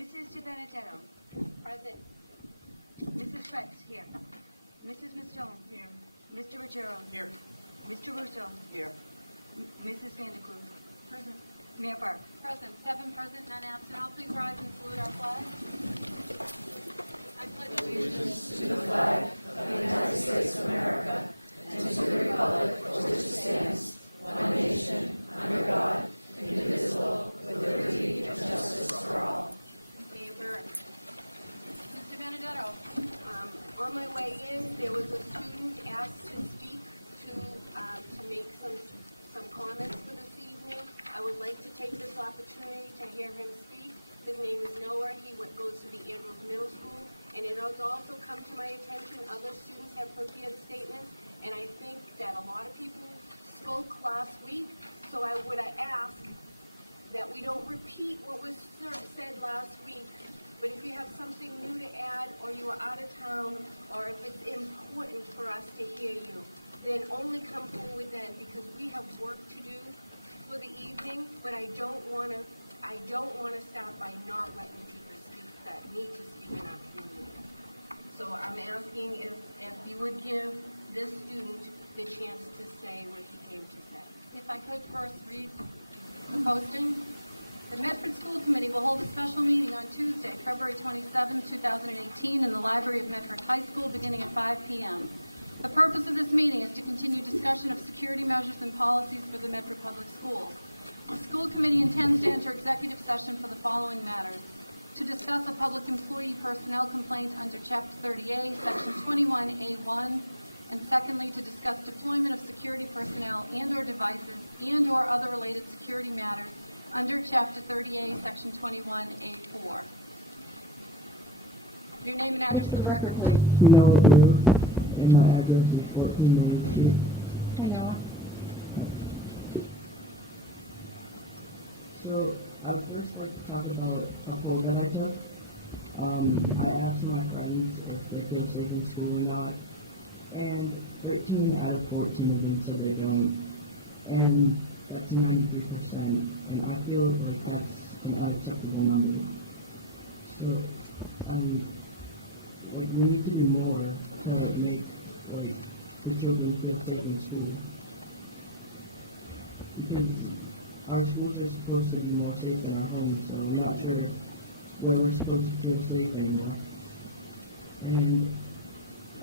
Mrs. De Benedetto. Present. Mrs. Rex, here. Mrs. Mastone. Here. Mr. Ruggiero. Here. Mr. Russo. Here. Mrs. Vanderklut. Present. Mayor Burke. Present, 7 present, none absent. All please rise and salute our flag. I pledge allegiance to the flag of the United States of America and to the republic for which it stands, one nation, under God, indivisible, with liberty and justice for all. Mayor Burke. Mr. Benedetto. On my way in, there was a student asked to speak to make some comments for this evening. I would like to take this opportunity to hear him speak. His name is Noah. He goes to the Andrews Middle School. And it has also come to my attention, other students have prepared statements, and I think that a lot of people spoke last week. So I would ask that we don't repeat what was said last week. But if you have something new to add, or you are out of town, or if it's important for us to hear you, then only come forward then, because we have work to do for the evening. But I don't want to stop by not letting people speak that need to speak in our community. So I'm asking if you would give this student the chance to say what he came to say. If I could first read the posting. The Medford School Committee will hold a special meeting on Tuesday, February 27, 2018, in the library of Medford High School beginning at 5 p.m. The purpose of this meeting is to continue discussion of security measures and policies for the Medford Public Schools. The school committee intends to enter executive session for the following matters: to discuss a public employee personnel complaint under Chapter 30A, Section 21A1, and secondly, to discuss deployment of security personnel and/or devices and/or other related security matters under Chapter 30A, Section 21A4. Your name and address for the record, please. Noah Brew, and my address is 14 Main Street. I know. So, I would first like to talk about a poll that I took. I asked my friends if they feel safe in school or not, and 13 out of 14 of them said they don't, and that's 93%, and I feel like that's an unacceptable number. So, we need to do more to make, the children feel safe in school. Because our schools are supposed to be more safe than our homes, so I'm not sure where we're supposed to feel safe anymore. And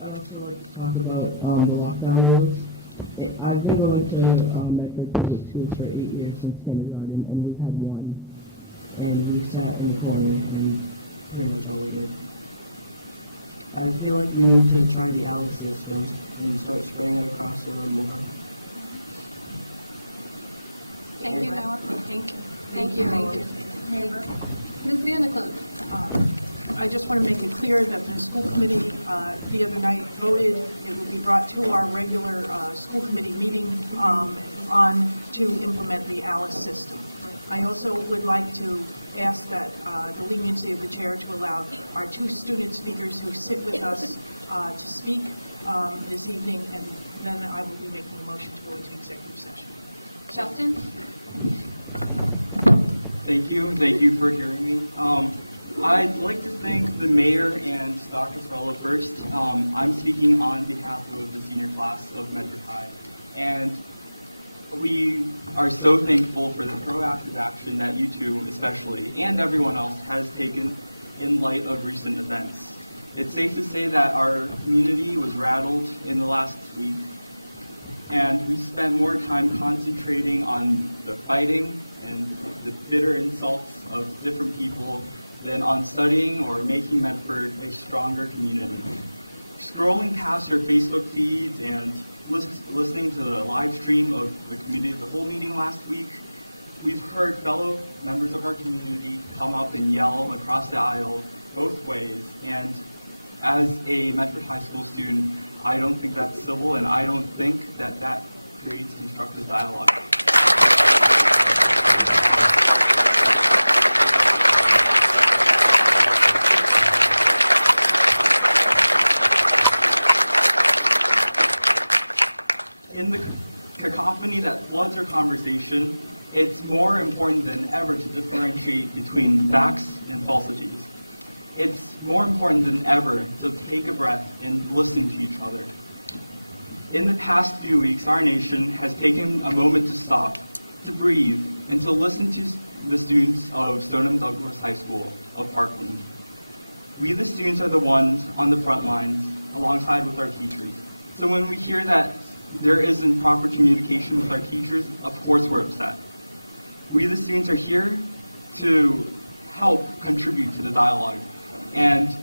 I'd also like to talk about the lockdown rules. I've been going to Medford Public Schools for 8 years since kindergarten, and we've had one. And we sat in the corner, and pretty much all we did. I feel like we need to try the ALICE system and start spraying it across the room more. Thank you, Noah. Thank you. Thank you. Thank you. Neighbor. Ms. Vanderklut. I just want to make it clear that the school committee the other night voted it will be brought to our regular school committee meeting on to implement the ALICE system. I also would like to ask that the leniency of the chair to allow our 2 student speakers who sit with us to speak this evening, and then I will be making a motion to go into executive session. Justin. Thank you for hearing me. I'd like to thank the mayor and Dr. Farella first. I'm speaking on behalf of the senior class of Medford High, and we are so thankful for the proactive action that you two especially, and everyone else, has taken in light of recent events. It's safe to say that our community was rattled in the last week, and we spent more time concentrating on the fighting and the bitter insults of different people than on studying or making Medford a stronger community. Scrolling past our Facebook feeds and listening to the live stream of the community of the whole meeting last week, we've heard fellow members of our community come up and yell across the aisle both ways, and as a Medford High School student, I don't think that's civil, and I don't think that that creates constructive dialogue. In the cacophony that floods our conversation, It's more important than ever to differentiate between facts and falsities. It's more important than ever to take a breath and listen to each other. In the past few weeks, our nation has taken a moment to stop, to breathe, and to listen to the students of Stoneham Douglas High School of Parkland. We, the students, are the ones on the front lines alongside with our teachers. So when we hear that there isn't proper communication with our teachers, of course we're upset. We, the students, are here to help contribute to the dialogue. And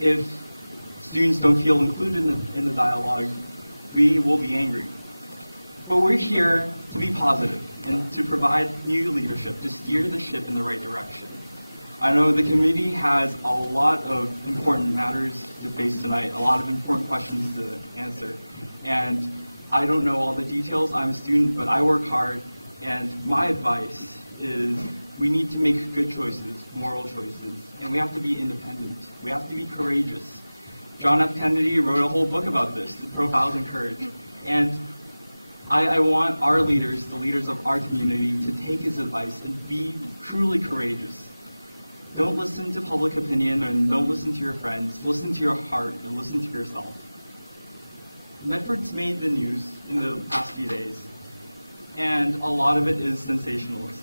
if students don't feel included in the dialogue, we will be angry. But we're here to be positive and to provide new leadership, to steer the ship in the right direction. I know the committee has a lot of important matters to face tonight, a lot of important questions to answer. And I don't know all the details. I'm a student, but I work hard. And my advice is we need to make good choices, moral choices, and we have to be independent. We have to be courageous. John F. Kennedy wrote a whole book about this, The Profiles in Courage. And I want our leaders, the leaders of our community, to take his advice and be truly courageous. Don't listen to public opinion and don't listen to your friends. Listen to your heart and listen to yourself. Medford's made the news in the past few days, and a lot of it is sensationalist.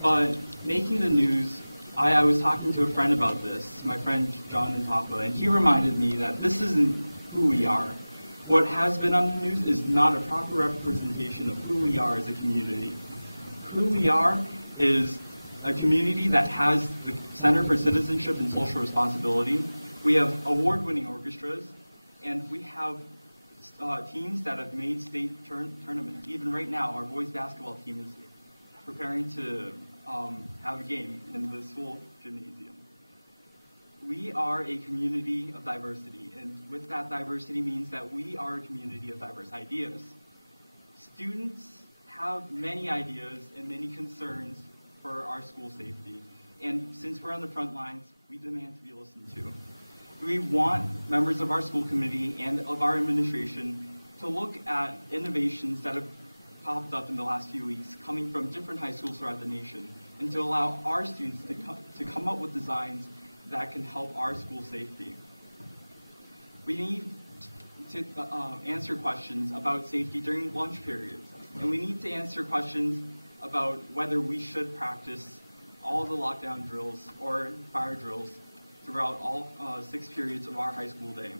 But making the news, I was talking to a friend about this, my friend John Ntapa, and he reminded me that this isn't who we are. What has been on the news is not a proper representation of who we are as a community. Who we are is a community that has the Center for Citizenship and Social Responsibility. We have award-winning orchestras, and we have teams that have made state tournaments. Even right now, our boys basketball team is preparing to have a game in the school gymnasium. We are a community of diversity, and with that diversity means that we are a community of diverse ideas. Students have many ideas and many concerns for our school safety, and since we're on the front lines, we demand to be listened to. We want members of our school committee and of our administration to look at innovations that have popped up in the last few weeks coming from different high schools throughout the nation, and to allow our students to come up with designs that can help our school safety. We need to answer questions about safety during lunch periods, and we need to answer questions about whether we should practice all the lockdown drills or fire drills throughout all 6 periods of our high school day.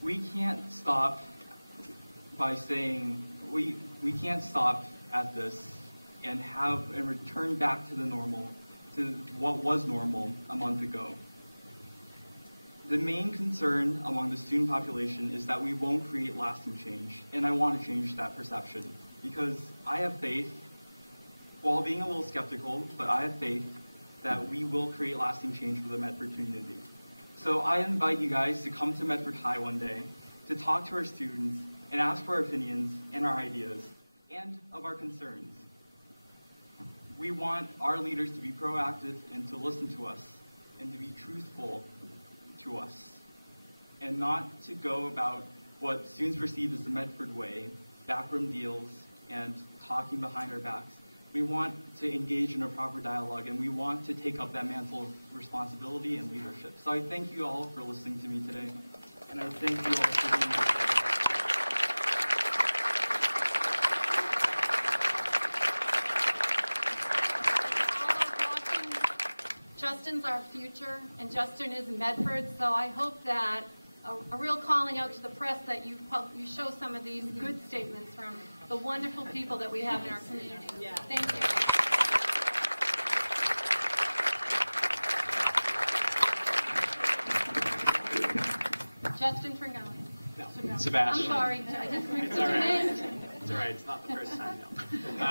We can't stop by saying, we can't stop at this and return back to the normal, to what was normal a month ago. The main concern among the student population is that we won't create lasting change, and I want to change that perception because I have faith, while being a little skeptical, but I have faith that we will create lasting change for the Medford community. So I invite you guys to come to Medford High one day to talk to our students and ask for our opinions and our ideas and of our concerns. We want our leaders to be proactive and to listen to us and to be truthful to us and not to go about what students perceive as the Medford way, backroom deals, and talking behind our backs. We want to engage in a proper dialogue, and we want to take up that mantle of responsibility and leadership. So I thank you all for listening to me today, and I thank you all for being here. Justin's our future, and Justin is in Medford, so I hope that a real calling out to the press that you show some of these good statements from the wonderful people that we have in our community. Yeah. Thank you. Justin Tringali. No, Sebastian. I'm sorry, I just repeated your name. It's all right, it's not the first time, no.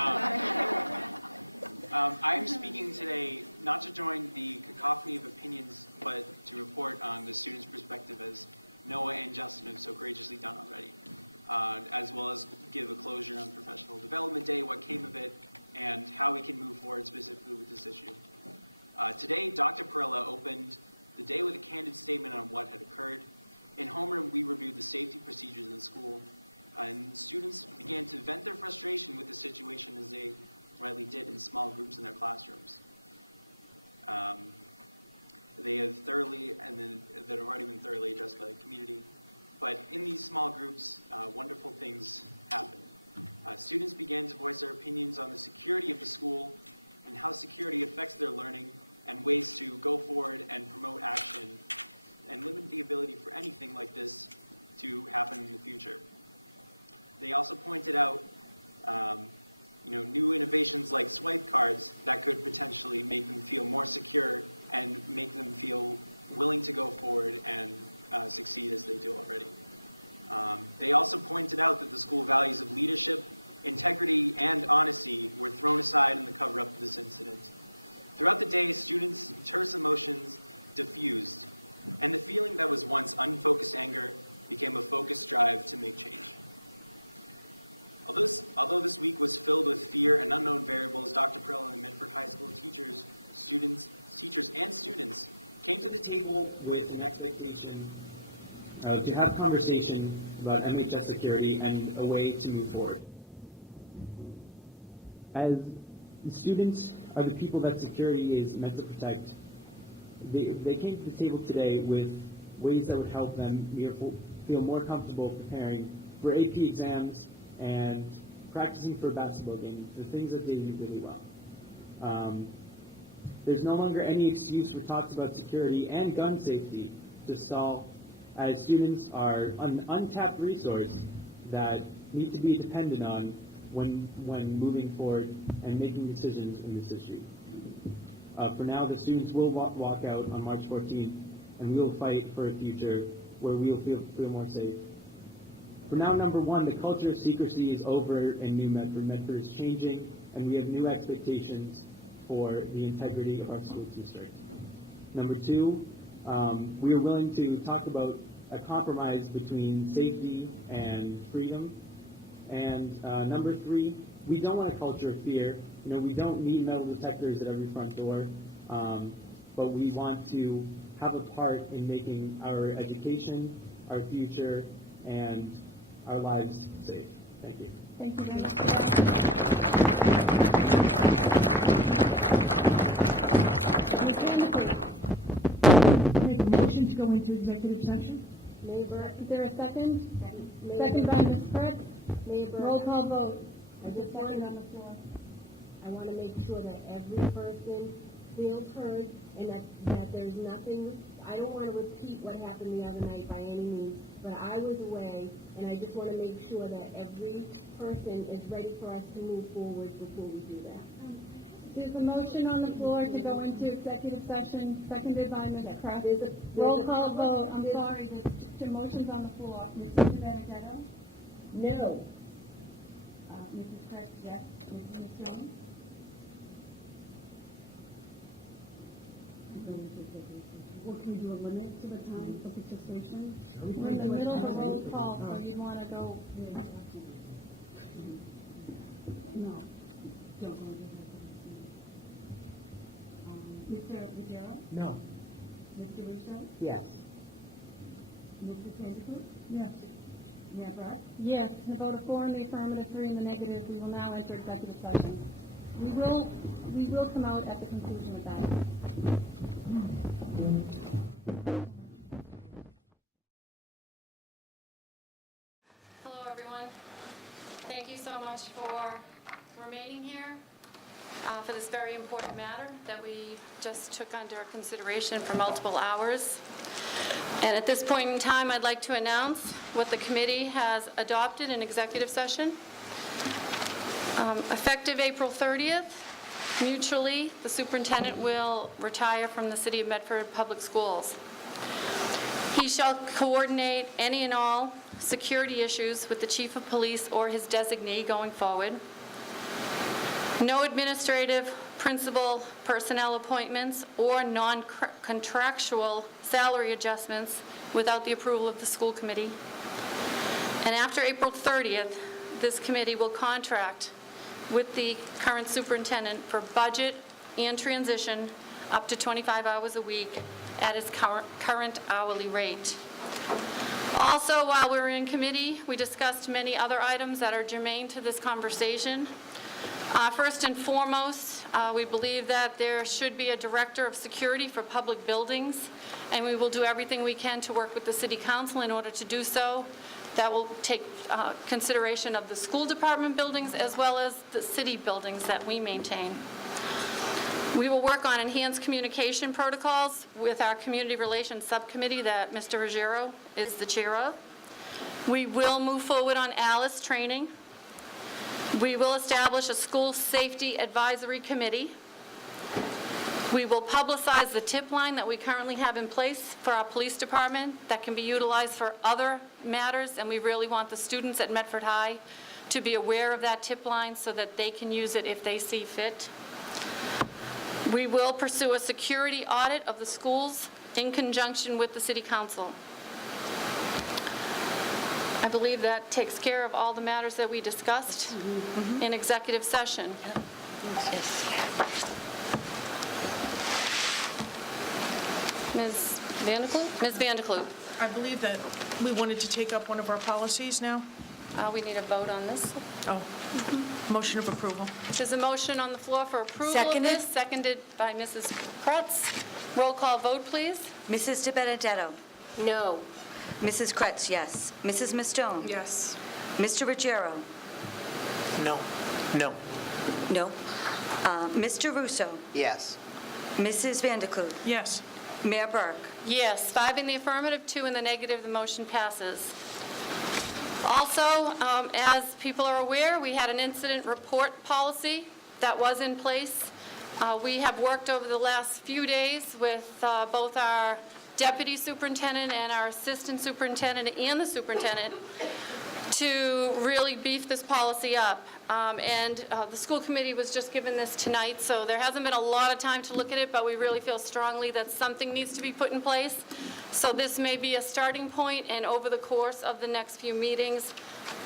I am speaking today not to join the cacophony of opinions, but to report on the students' perspective as Noah and Justin have so courageously done already, as well as give a closure on Professional Development Day, what came of it, and how we can move forward specifically with this issue. Today, Dr. Perella opened the day with a candid statement on what had occurred. In homeroom, we reviewed the safety procedures in the school, And students began to vent their frustration with the situation as they rightly did in small groups in their classrooms. They have thoroughly, and then that have already been thoroughly addressed by the community. But in these small groups, wonderful things happened. Students began to voice their opinions on the security of the school and how security affects their learning and ways to go forward and promote action and limit the ability for anything like this to happen in the future. They also pointed out new innovations like swipe cards that could potentially make them feel more secure and make them feel willing to go forward and succeed as they do already. They also pointed out that the school values of leadership, integrity, and honesty were thrown aside in the cover-up of this incident. Throughout the day, students' terse emotions diffused, and the feeling that was once unfocused anger became a focused drive to make change. Although this week was filled with fear and unknown variables, Dr. Perrell and the Medford High School teachers and students came to the table with an expectation to have conversation about MHS security and a way to move forward. As the students are the people that security is meant to protect, they came to the table today with ways that would help them feel more comfortable preparing for AP exams and practicing for a basketball game, the things that they do really well. There's no longer any excuse for talks about security and gun safety to stall, as students are an untapped resource that need to be dependent on when moving forward and making decisions in this issue. For now, the students will walk out on March 14th, and we'll fight for a future where we'll feel more safe. For now, number one, the culture of secrecy is over in New Medford. Medford is changing, and we have new expectations for the integrity of our school district. Number two, we are willing to talk about a compromise between safety and freedom. And number three, we don't want a culture of fear. We don't need metal detectors at every front door, but we want to have a part in making our education, our future, and our lives safe. Thank you. Thank you very much for that. Ms. Vanderpool. Make a motion to go into executive session? Labor, Is there a second? labor. Second by Ms. Kurtz. Labor. Roll call vote. I just Second want on the floor. I want to make sure that every person feels heard and that there's nothing, I don't want to repeat what happened the other night by any means, but I was away, and I just want to make sure that every person is ready for us to move forward before we do that. There's a motion on the floor to go into executive session, seconded by Ms. Kraft. Roll call vote. I'm sorry, there's two motions on the floor. Mr. Benedetto? No. Mrs. Kurtz, yes. Mrs. Jones? Well, can we do a limit to the time for participation? We're in the middle of a roll call, so you'd want to go. No. Mr. Ruggiero? No. Mr. Russo? Yes. Mrs. Vanderpool? Yes. Mayor Burke? Yes, a vote of 4 in the affirmative, 3 in the negative. We will now enter executive session. We will come out at the conclusion of that. Hello, everyone. Thank you so much for remaining here for this very important matter that we just took under consideration for multiple hours. And at this point in time, I'd like to announce what the committee has adopted in executive session. Effective April 30th, mutually, the superintendent will retire from the City of Medford Public Schools. He shall coordinate any and all security issues with the chief of police or his designee going forward. No administrative, principal, personnel appointments or non-contractual salary adjustments without the approval of the school committee. And after April 30th, this committee will contract with the current superintendent for budget and transition up to 25 hours a week at his current hourly rate. Also, while we were in committee, we discussed many other items that are germane to this conversation. First and foremost, we believe that there should be a director of security for public buildings, and we will do everything we can to work with the city council in order to do so. That will take consideration of the school department buildings as well as the city buildings that we maintain. We will work on enhanced communication protocols with our community relations subcommittee that Mr. Ruggiero is the chair of. We will move forward on ALICE training. We will establish a school safety advisory committee. We will publicize the tip line that we currently have in place for our police department that can be utilized for other matters, and we really want the students at Medford High to be aware of that tip line so that they can use it if they see fit. We will pursue a security audit of the schools in conjunction with the City Council. I believe that takes care of all the matters that we discussed in executive session. Ms. Vandekloot? Ms. Vandekloot, I believe that we wanted to take up one of our policies now. we need a vote on this. Oh, motion of approval. There's a motion on the floor for approval of Seconded. this, seconded by Mrs. Kretz. Roll call vote, please. Mrs. De Benedetto. No. Mrs. Kretz, yes. Mrs. Mastone. Yes. Mr. Ruggiero. No. No. No. Mr. Russo. Yes. Mrs. Vandekloot. Yes. Mayor Burke. Yes, 5 in the affirmative, 2 in the negative, the motion passes. Also, as people are aware, we had an incident report policy that was in place. We have worked over the last few days with both our deputy superintendent and our assistant superintendent and the superintendent to really beef this policy up. The school committee was just given this tonight, so there hasn't been a lot of time to look at it, but we really feel strongly that something needs to be put in place. So this may be a starting point, and over the course of the next few meetings,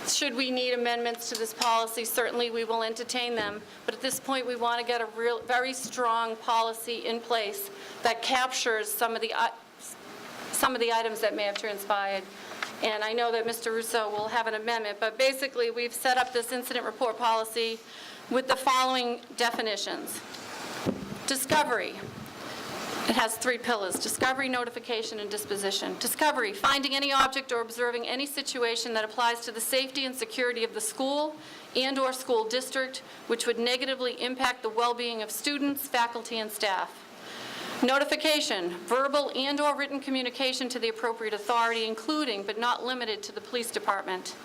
should we need amendments to this policy, certainly we will entertain them. But at this point, we want to get a very strong policy in place that captures some of the items that may have transpired. And I know that Mr. Russo will have an amendment, but basically, we've set up this incident report policy with the following definitions. Discovery. It has 3 pillars: discovery, notification, and disposition. Discovery, finding any object or observing any situation that applies to the safety and security of the school and/or school district, which would negatively impact the well-being of students, faculty, and staff. Notification, verbal and/or written communication to the appropriate authority, including but not limited to the police department.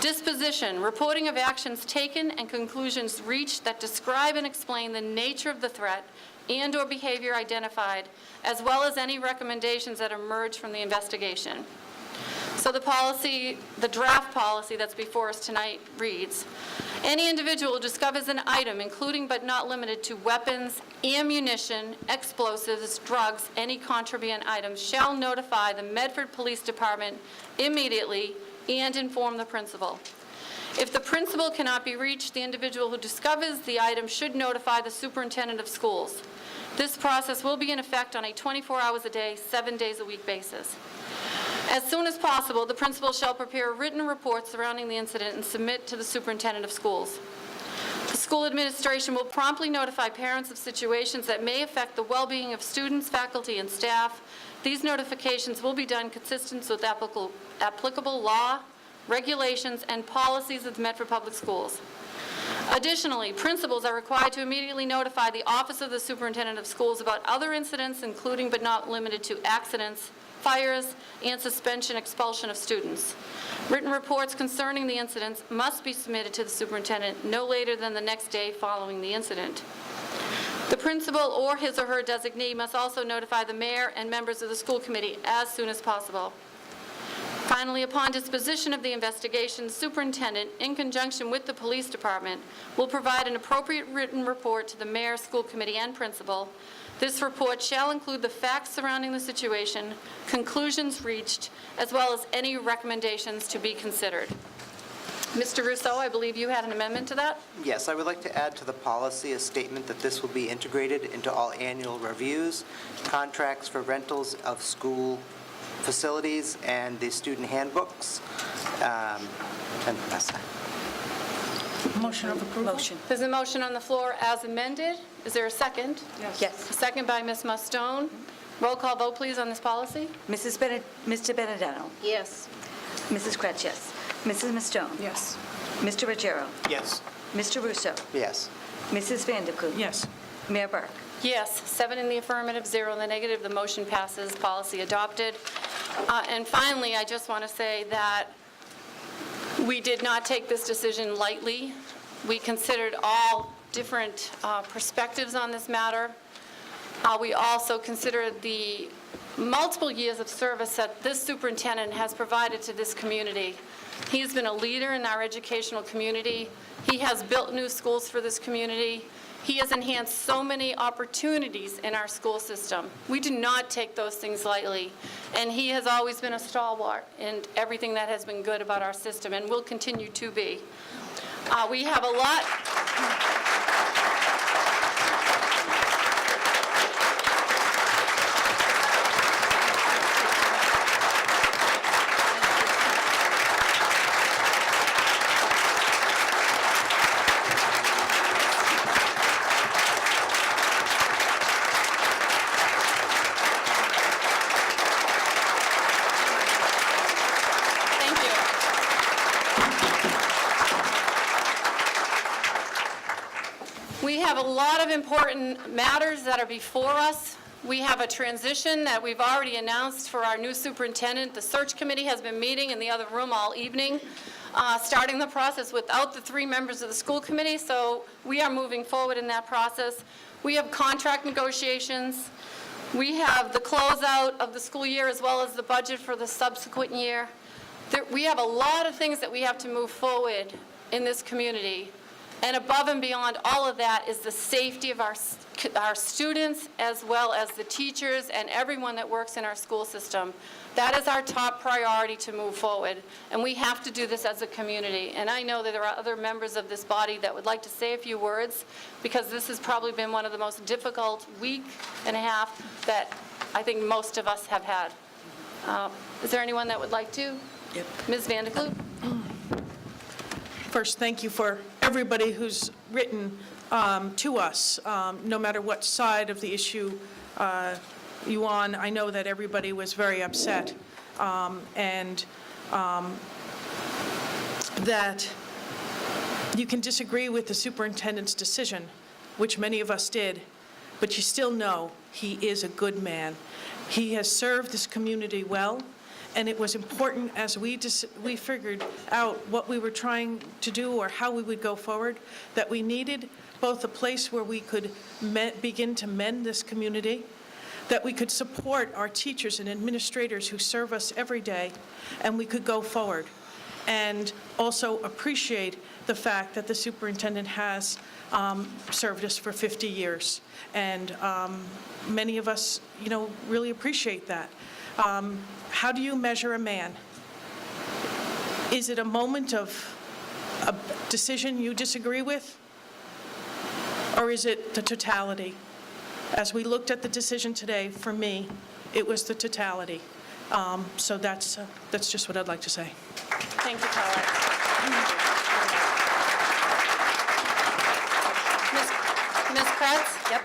Disposition, reporting of actions taken and conclusions reached that describe and explain the nature of the threat and/or behavior identified, as well as any recommendations that emerge from the investigation. So the draft policy that's before us tonight reads, any individual who discovers an item, including but not limited to weapons, ammunition, explosives, drugs, any contraband items, shall notify the Medford Police Department immediately and inform the principal. If the principal cannot be reached, the individual who discovers the item should notify the superintendent of schools. This process will be in effect on a 24 hours a day, 7 days a week basis. As soon as possible, the principal shall prepare a written report surrounding the incident and submit to the superintendent of schools. The school administration will promptly notify parents of situations that may affect the well-being of students, faculty, and staff. These notifications will be done consistent with applicable law, regulations, and policies of the Medford Public Schools. Additionally, principals are required to immediately notify the Office of the Superintendent of Schools about other incidents, including but not limited to accidents, fires, and suspension, expulsion of students. Written reports concerning the incidents must be submitted to the superintendent no later than the next day following the incident. The principal or his or her designee must also notify the mayor and members of the school committee as soon as possible. Finally, upon disposition of the investigation, the superintendent, in conjunction with the police department, will provide an appropriate written report to the mayor, school committee, and principal. This report shall include the facts surrounding the situation, conclusions reached, as well as any recommendations to be considered. Mr. Russo, I believe you had an amendment to that? Yes, I would like to add to the policy a statement that this will be integrated into all annual reviews, contracts for rentals of school facilities and the student handbooks. And that's that. Motion of approval? Motion. There's a motion on the floor as amended. Is there a second? Yes. A second by Ms. Mustone. Roll call vote, please, on this policy. Mr. Benedetto. Yes. Mrs. Kretz, yes. Mrs. Mastone. Yes. Mr. Ruggiero. Yes. Mr. Russo. Yes. Mrs. Vanderklut. Yes. Mayor Burke. Yes, 7 in the affirmative, 0 in the negative. The motion passes, policy adopted. And finally, I just want to say that we did not take this decision lightly. We considered all different perspectives on this matter. We also considered the multiple years of service that this superintendent has provided to this community. He's been a leader in our educational community. He has built new schools for this community. He has enhanced so many opportunities in our school system. We do not take those things lightly. And he has always been a stalwart in everything that has been good about our system and will continue to be. We have a lot. Thank you. We have a lot of important matters that are before us. We have a transition that we've already announced for our new superintendent. The search committee has been meeting in the other room all evening, starting the process without the 3 members of the school committee, so we are moving forward in that process. We have contract negotiations. We have the closeout of the school year as well as the budget for the subsequent year. We have a lot of things that we have to move forward in this community. And above and beyond all of that is the safety of our students as well as the teachers and everyone that works in our school system. That is our top priority to move forward. And we have to do this as a community. And I know that there are other members of this body that would like to say a few words because this has probably been one of the most difficult week and a half that I think most of us have had. Is there anyone that would like to? Yep. Ms. Vanderklut? First, thank you for everybody who's written to us, no matter what side of the issue you on. I know that everybody was very upset, and that you can disagree with the superintendent's decision, which many of us did, but you still know he is a good man. He has served this community well. And it was important as we figured out what we were trying to do or how we would go forward, that we needed both a place where we could begin to mend this community, that we could support our teachers and administrators who serve us every day, and we could go forward. And also appreciate the fact that the superintendent has served us for 50 years. And many of us, really appreciate that. How do you measure a man? Is it a moment of a decision you disagree with? Or is it the totality? As we looked at the decision today, for me, it was the totality. So that's just what I'd like to say. Thank you, Paula. Ms. Kretz? Yep.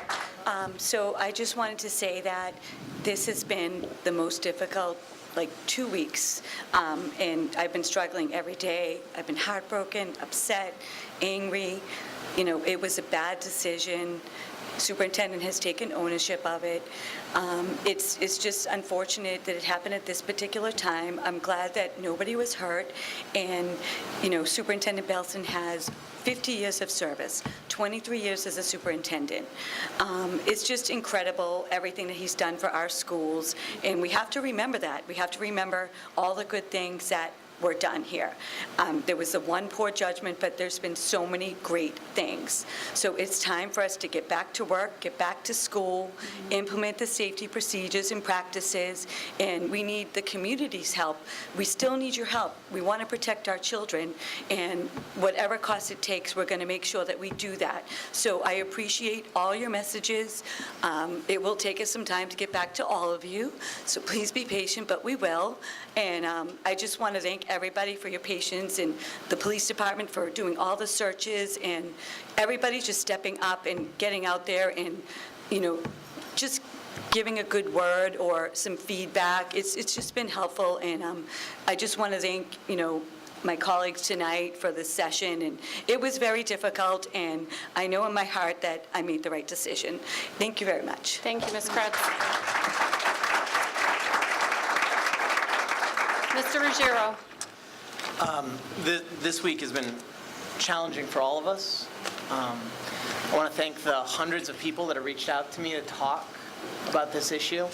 So I just wanted to say that this has been the most difficult, 2 weeks, and I've been struggling every day. I've been heartbroken, upset, angry. It was a bad decision. Superintendent has taken ownership of it. It's just unfortunate that it happened at this particular time. I'm glad that nobody was hurt, and Superintendent Belson has 50 years of service, 23 years as a superintendent. It's just incredible, everything that he's done for our schools, and we have to remember that. We have to remember all the good things that were done here. There was the one poor judgment, but there's been so many great things. So it's time for us to get back to work, get back to school, implement the safety procedures and practices, and we need the community's help. We still need your help. We want to protect our children, and whatever cost it takes, we're going to make sure that we do that. So I appreciate all your messages. It will take us some time to get back to all of you, so please be patient, but we will. And I just want to thank everybody for your patience, and the police department for doing all the searches, and everybody just stepping up and getting out there and, just giving a good word or some feedback. It's just been helpful, and I just want to thank, my colleagues tonight for this session, and it was very difficult, and I know in my heart that I made the right decision. Thank you very much. Thank you, Ms. Kretz. Mr. Ruggiero. This week has been challenging for all of us. I want to thank the hundreds of people that have reached out to me to talk about this issue.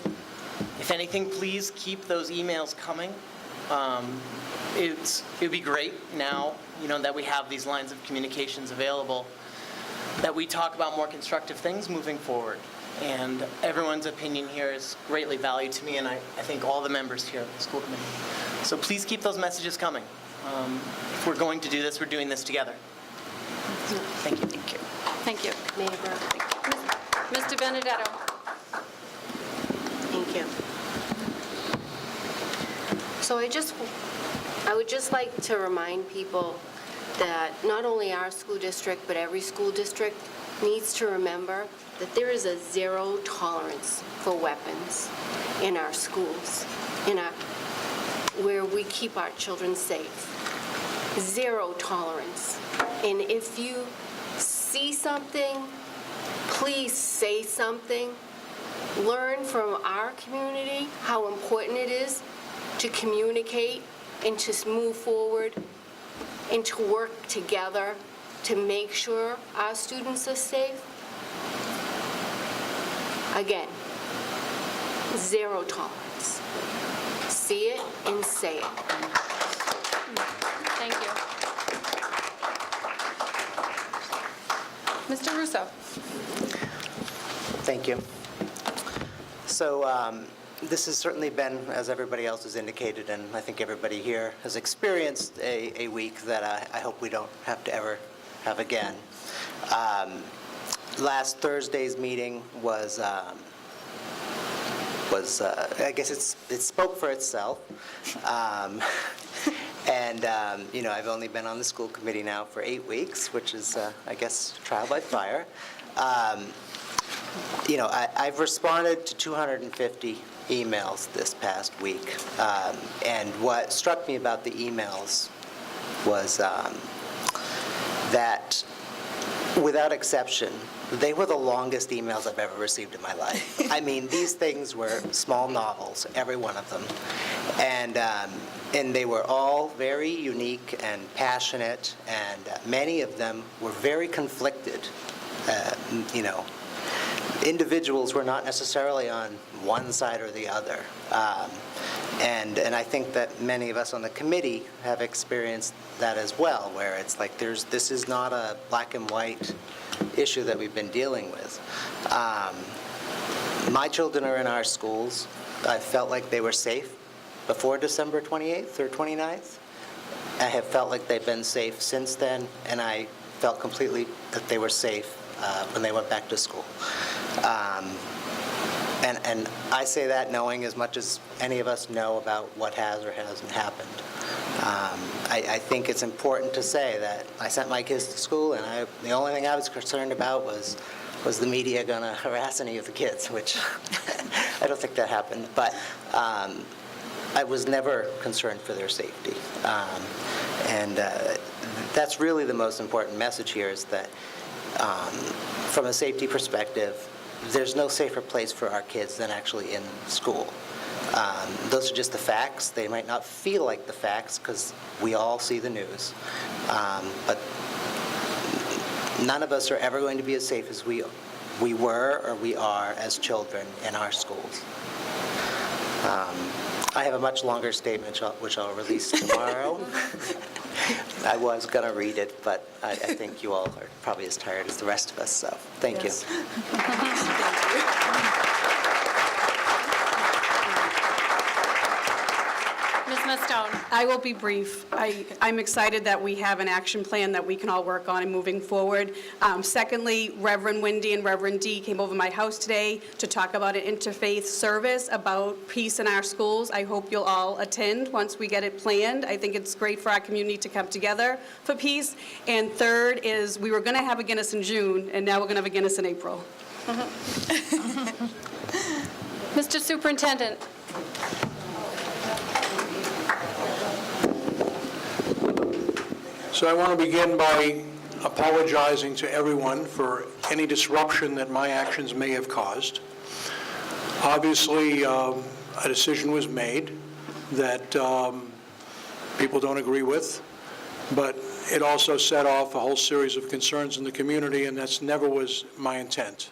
If anything, please keep those emails coming. It would be great now, that we have these lines of communications available, that we talk about more constructive things moving forward. And everyone's opinion here is greatly valued to me, and I think all the members here of the school committee. So please keep those messages coming. If we're going to do this, we're doing this together. Thank you. Thank you. Thank you. Mayor Burke. Mr. Benedetto. Thank you. So I would just like to remind people that not only our school district, but every school district needs to remember that there is a zero tolerance for weapons in our schools, where we keep our children safe. Zero tolerance. And if you see something, please say something. Learn from our community how important it is to communicate and to move forward and to work together to make sure our students are safe. Again, zero tolerance. See it and say it. Thank you. Mr. Russo. Thank you. So this has certainly been, as everybody else has indicated, and I think everybody here has experienced a week that I hope we don't have to ever have again. Last Thursday's meeting was I guess it spoke for itself. And I've only been on the school committee now for 8 weeks, which is, I guess, trial by fire. I've responded to 250 emails this past week. And what struck me about the emails was that, without exception, they were the longest emails I've ever received in my life. I mean, these things were small novels, every one of them. And they were all very unique and passionate, and many of them were very conflicted. Individuals were not necessarily on one side or the other. And I think that many of us on the committee have experienced that as well, where it's like this is not a black and white issue that we've been dealing with. My children are in our schools. I felt like they were safe before December 28th or 29th. I have felt like they've been safe since then, and I felt completely that they were safe when they went back to school. And I say that knowing as much as any of us know about what has or hasn't happened. I think it's important to say that I sent my kids to school, and the only thing I was concerned about was the media going to harass any of the kids, which I don't think that happened. But I was never concerned for their safety. And that's really the most important message here, is that from a safety perspective, there's no safer place for our kids than actually in school. Those are just the facts. They might not feel like the facts because we all see the news. But none of us are ever going to be as safe as we were or we are as children in our schools. I have a much longer statement, which I'll release tomorrow. I was going to read it, but I think you all are probably as tired as the rest of us, so thank you. Ms. Mustone. I will be brief. I'm excited that we have an action plan that we can all work on and moving forward. Secondly, Reverend Wendy and Reverend Dee came over my house today to talk about an interfaith service about peace in our schools. I hope you'll all attend once we get it planned. I think it's great for our community to come together for peace. And third is we were going to have a Guinness in June, and now we're going to have a Guinness in April. Mr. Superintendent. So I want to begin by apologizing to everyone for any disruption that my actions may have caused. Obviously, a decision was made that people don't agree with, but it also set off a whole series of concerns in the community, and that's never was my intent.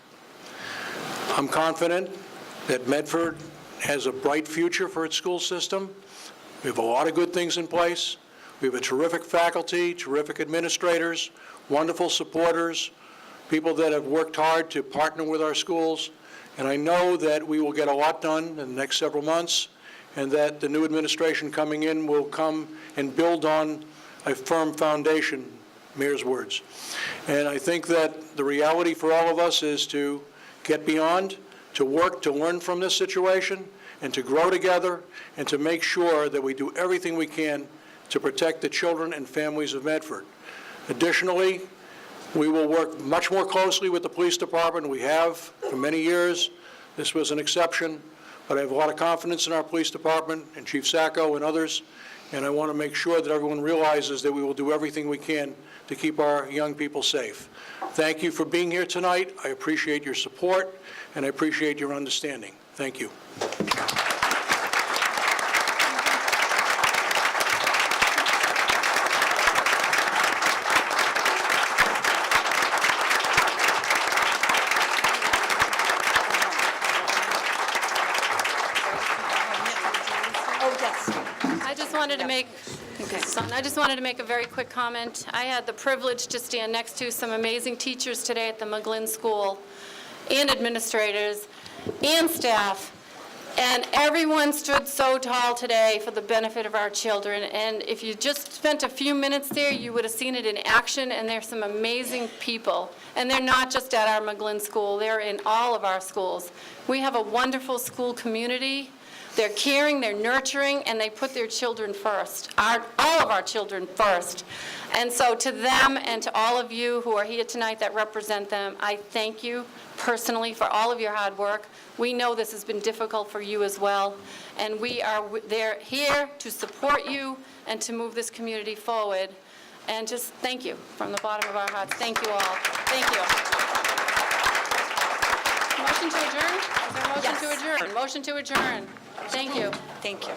I'm confident that Medford has a bright future for its school system. We have a lot of good things in place. We have a terrific faculty, terrific administrators, wonderful supporters, people that have worked hard to partner with our schools, and I know that we will get a lot done in the next several months, and that the new administration coming in will come and build on a firm foundation, Mayor's words. And I think that the reality for all of us is to get beyond, to work to learn from this situation, and to grow together, and to make sure that we do everything we can to protect the children and families of Medford. Additionally, we will work much more closely with the police department. We have for many years. This was an exception, but I have a lot of confidence in our police department and Chief Sacco and others, and I want to make sure that everyone realizes that we will do everything we can to keep our young people safe. Thank you for being here tonight. I appreciate your support, and I appreciate your understanding. Thank you. I just wanted to make a very quick comment. I had the privilege to stand next to some amazing teachers today at the McGlynn School, and administrators, and staff, and everyone stood so tall today for the benefit of our children. And if you just spent a few minutes there, you would have seen it in action, and there's some amazing people. And they're not just at our McGlynn School, they're in all of our schools. We have a wonderful school community. They're caring, they're nurturing, and they put their children first, all of our children first. And so to them and to all of you who are here tonight that represent them, I thank you personally for all of your hard work. We know this has been difficult for you as well, and they're here to support you and to move this community forward. And just thank you from the bottom of our hearts. Thank you all. Thank you. Motion to adjourn? Is there a motion to adjourn? Motion to adjourn. Thank you. Thank you.